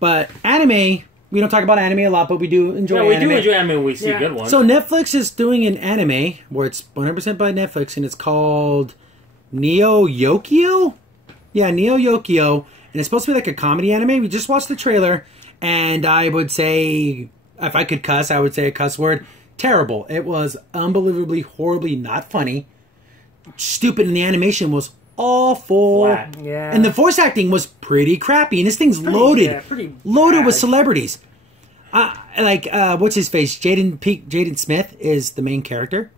But anime, we don't talk about anime a lot, but we do enjoy anime. Yeah, we do enjoy anime when we see good ones. So Netflix is doing an anime where it's 100% by Netflix, and it's called Yokio? Yeah, Yokio. And it's supposed to be like a comedy anime. We just watched the trailer, and I would say, if I could cuss, I would say a cuss word. Terrible. It was unbelievably, horribly not funny. Stupid, and the animation was awful. Flat. Yeah. And the voice acting was pretty crappy. And this thing's loaded. Loaded with celebrities. What's his face? Jaden Smith is the main character.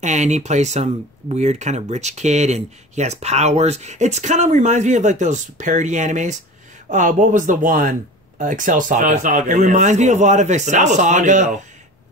And he plays some weird kind of rich kid, and he has powers. It's kind of reminds me of like those parody animes. What was the one? Excel Saga. It reminds me of a lot of Excel Saga.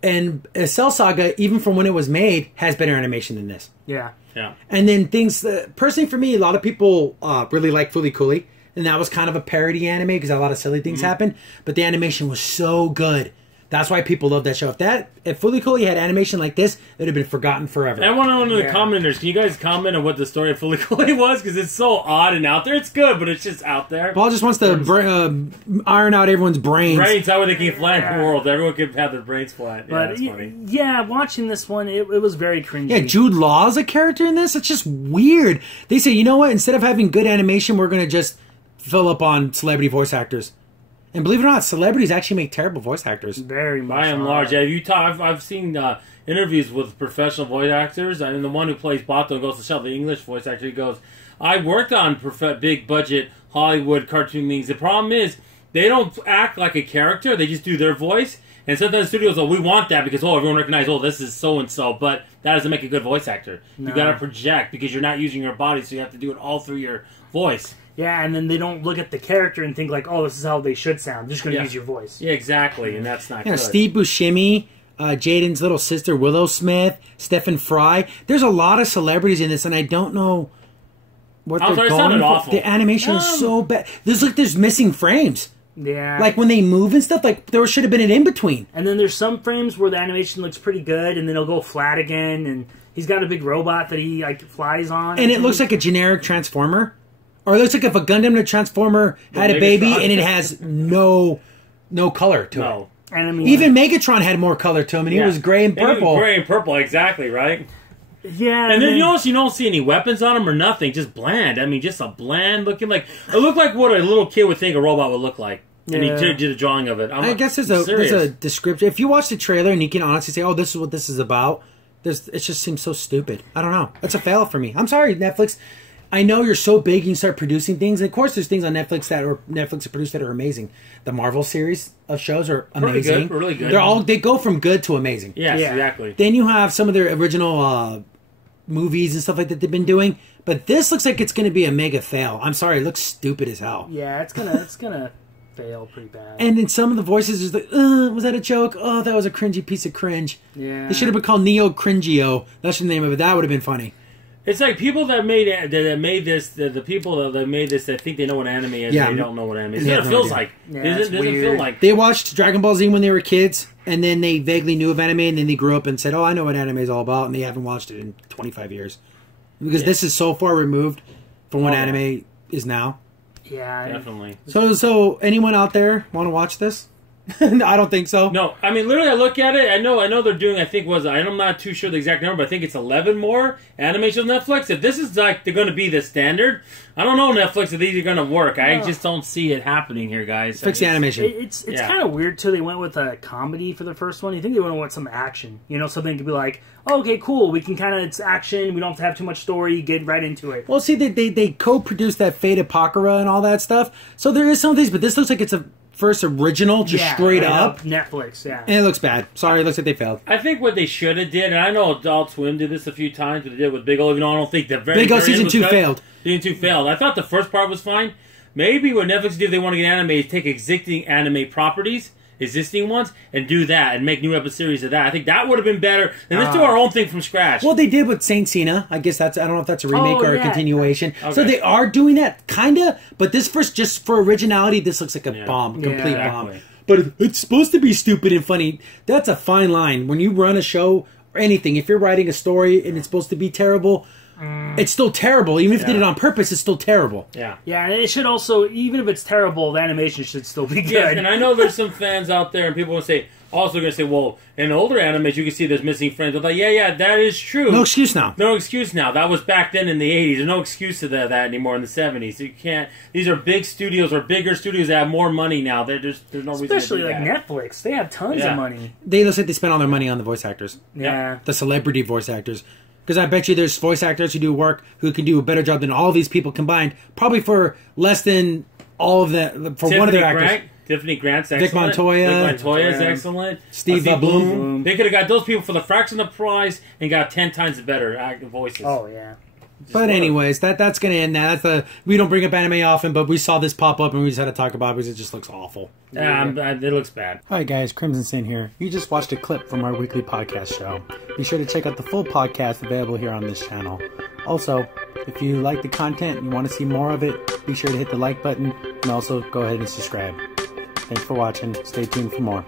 And Excel Saga, even from when it was made, has better animation than this. Yeah. Yeah. And then things that, personally for me, a lot of people really like Fooly Cooly. And that was kind of a parody anime because a lot of silly things happened. But the animation was so good. That's why people love that show. If Fooly Cooly had animation like this, it would have been forgotten forever. I want to know in the commenters, can you guys comment on what the story of Fooly Cooly was? Because it's so odd and out there. It's good, but it's just out there. Paul just wants to iron out everyone's brains. Brains, that way they can flatten the world. Everyone can have their brains flat. Yeah, that's funny. Yeah, watching this one, it was very cringy. Yeah, Jude Law's a character in this. It's just weird. They say, you know what? Instead of having good animation, we're going to just fill up on celebrity voice actors. And believe it or not, celebrities actually make terrible voice actors. Very much. By and large, yeah. I've seen interviews with professional voice actors, and the one who plays Bato and goes to the show, the English voice actor, he goes, I worked on big budget Hollywood cartoon things. The problem is, they don't act like a character, they just do their voice. And sometimes studios go, we want that because, everyone recognizes, this is so-and-so, but that doesn't make a good voice actor. No. You gotta project because you're not using your body, so you have to do it all through your voice. Yeah, and then they don't look at the character and think like, this is how they should sound. I'm just going to use your voice. Yeah, exactly, and that's not good. Steve Buscemi, Jaden's little sister, Willow Smith, Stephen Fry. There's a lot of celebrities in this, and I don't know what they're going for. Awful. The animation is so bad. There's missing frames. Yeah. Like when they move and stuff, like there should have been an in-between. And then there's some frames where the animation looks pretty good, and then it'll go flat again, and he's got a big robot that he flies on. And it looks like a generic Transformer. Or it looks like if a Gundam to Transformer had a baby and it has no color to it. And I mean, even Megatron had more color to him, and he was gray and purple. Gray and purple, exactly, right? Yeah. And then you don't see any weapons on him or nothing, just bland. I mean, just a bland looking, it looked like what a little kid would think a robot would look like. And he did a drawing of it. I guess there's a description. If you watch the trailer and you can honestly say, this is what this is about, it just seems so stupid. I don't know. It's a fail for me. I'm sorry, Netflix. I know you're so big and you start producing things. And of course, there's things on Netflix have produced that are amazing. The Marvel series of shows are amazing. Really good. They go from good to amazing. Yes, exactly. Then you have some of their original movies and stuff like that they've been doing. But this looks like it's going to be a mega fail. I'm sorry, it looks stupid as hell. Yeah, it's gonna fail pretty bad. And then some of the voices is like, was that a joke? Oh, that was a cringy piece of cringe. Yeah. They should have been called Cringio. That's the name of it. That would have been funny. It's like people that made this, the people that made this that think they know what anime is, and they don't know what anime is. That's what it feels like. Yeah, it doesn't feel like. They watched Dragon Ball Z when they were kids, and then they vaguely knew of anime, and then they grew up and said, I know what anime is all about, and they haven't watched it in 25 years. Because this is so far removed from what anime is now. Yeah. Definitely. So anyone out there want to watch this? I don't think so. No, I mean, literally, I look at it. I know they're doing. I'm not too sure the exact number, but I think it's 11 more animations on Netflix. If this is like they're going to be the standard, I don't know Netflix if these are going to work. I just don't see it happening here, guys. Fix the animation. It's kind of weird too. They went with a comedy for the first one. You think they would want some action? Something to be like, okay, cool. We can it's action. We don't have to have too much story. Get right into it. Well, see, they co-produced that Fate Apocrypha and all that stuff. So there is some of these, but this looks like it's a first original, just straight up. Netflix, And it looks bad. Sorry, it looks like they failed. I think what they should have did, and I know Adult Swim did this a few times, but they did with Big O, even though I don't think the Big O season 2 failed. Season 2 failed. I thought the first part was fine. Maybe what Netflix did if they want to get anime is take existing anime properties, existing ones, and do that, and make new episode series of that. I think that would have been better than let's do our own thing from scratch. Well, they did with Saint Cena. I guess I don't know if that's a remake or a continuation. Okay. So they are doing that, kinda, but this just for originality, this looks like a bomb, complete bomb. But it's supposed to be stupid and funny. That's a fine line. When you run a show or anything, if you're writing a story and it's supposed to be terrible, it's still terrible. Even if they did it on purpose, it's still terrible. Yeah. Yeah, and it should also, even if it's terrible, the animation should still be good. Yes, and I know there's some fans out there, and people will say, also going to say, well, in older animes, you can see there's missing frames. I'm like, yeah, that is true. No excuse now. No excuse now. That was back then in the 80s. There's no excuse to that anymore in the 70s. You can't. These are big studios or bigger studios that have more money now. There's no reason to do Especially like that. Netflix. They have tons of money. They looks like they spend all their money on the voice actors. Yeah. The celebrity voice actors. Because I bet you there's voice actors who do work who can do a better job than all these people combined. Probably for less than all of that. For Tiffany one of their actors. Tiffany Grant's excellent. Vic Montoya. Vic Montoya is excellent. Steve Bloom. They could have got those people for the fraction of the price and got 10 times better acting voices. Oh, yeah. But anyways, that's going to end now. We don't bring up anime often, but we saw this pop up and we just had to talk about it because it just looks awful. Yeah, it looks bad. Hi guys, Crimson Sin here. You just watched a clip from our weekly podcast show. Be sure to check out the full podcast available here on this channel. Also, if you like the content and you want to see more of it, be sure to hit the like button and also go ahead and subscribe. Thanks for watching. Stay tuned for more.